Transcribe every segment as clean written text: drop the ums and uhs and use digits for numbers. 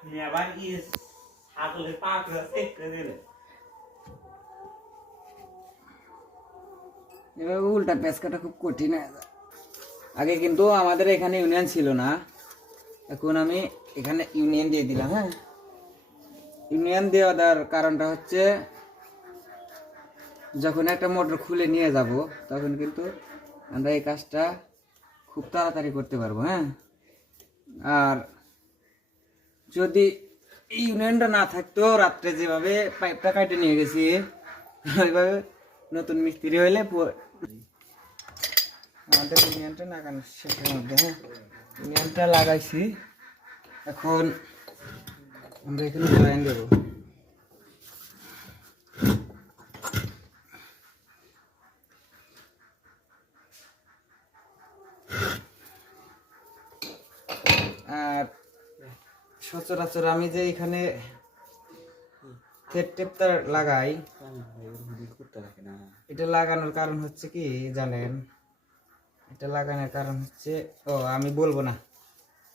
আবার কি ছাগলের পা করে চেক করে দিলে এবার উল্টা পেঁচ কাটা খুব কঠিন হয়ে যায়। আগে কিন্তু আমাদের এখানে ইউনিয়ন ছিল না, এখন আমি এখানে ইউনিয়ন দিয়ে দিলাম। হ্যাঁ, ইউনিয়ন দেওয়ার কারণটা হচ্ছে যখন একটা মোটর খুলে নিয়ে যাব তখন কিন্তু আমরা এই কাজটা খুব তাড়াতাড়ি করতে পারবো। হ্যাঁ, আর যদি এই ইউনিয়নটা না থাকতো, রাত্রে যেভাবে পাইপটা কাটে নিয়ে গেছি ওইভাবে নতুন মিস্ত্রি হইলে আমাদের ইউনিয়নটা লাগানো শেষের মধ্যে। হ্যাঁ, ইউনিয়নটা লাগাইছি, এখন আমরা এখানে জয়েন দেবো। আর সচরাচর আমি যে এখানে টেপটা লাগাই, এটা লাগানোর কারণ হচ্ছে কি জানেন? এটা লাগানোর কারণ হচ্ছে, আমি বলবো না,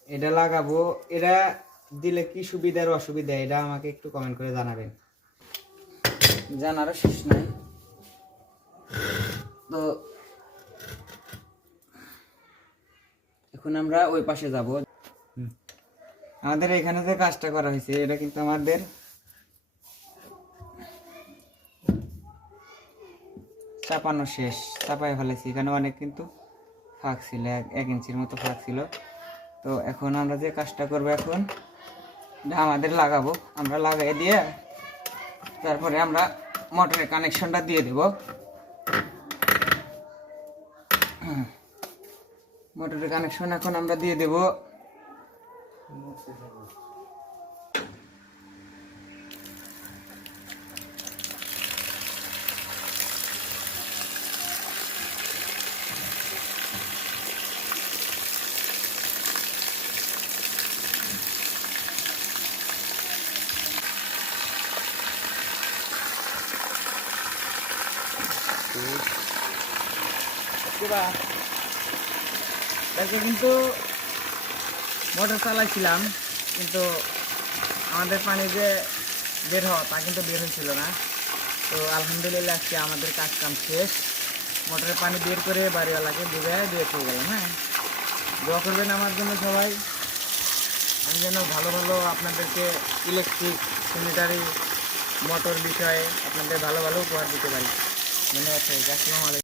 এটা লাগাবো, এটা দিলে কি সুবিধা আর অসুবিধা এটা আমাকে একটু কমেন্ট করে জানাবেন, জানারও শেষ নাই। তো এখন আমরা ওই পাশে যাব। আমাদের এখানে যে কাজটা করা হয়েছে এটা কিন্তু আমাদের চাপানো শেষ, চাপাই ফেলেছি। এখানে অনেক কিন্তু ফাঁক ছিল, 1 ইঞ্চির মতো ফাঁক ছিল। তো এখন আমরা যে কাজটা করবো, এখন এটা আমাদের লাগাবো, আমরা লাগাই দিয়ে তারপরে আমরা মোটরের কানেকশনটা দিয়ে দেব। মোটরের কানেকশন এখন আমরা দিয়ে দেব। কিন্তু মোটর চালাইছিলাম, কিন্তু আমাদের পানি যে বের হওয়া তা কিন্তু বের হয়েছিল না। তো আলহামদুলিল্লাহ আজকে আমাদের কাজ কাম শেষ, মোটরের পানি বের করে বাড়িওয়ালাকে দিয়ে চলে গেলাম। হ্যাঁ, দোয়া করবেন আমার জন্য সবাই, আমি যেন ভালো ভালো আপনাদেরকে ইলেকট্রিক স্যানিটারি মোটর বিষয়ে আপনাদের ভালো ভালো উপহার দিতে পারি। ধন্যবাদ। আসসালামু আলাইকুম।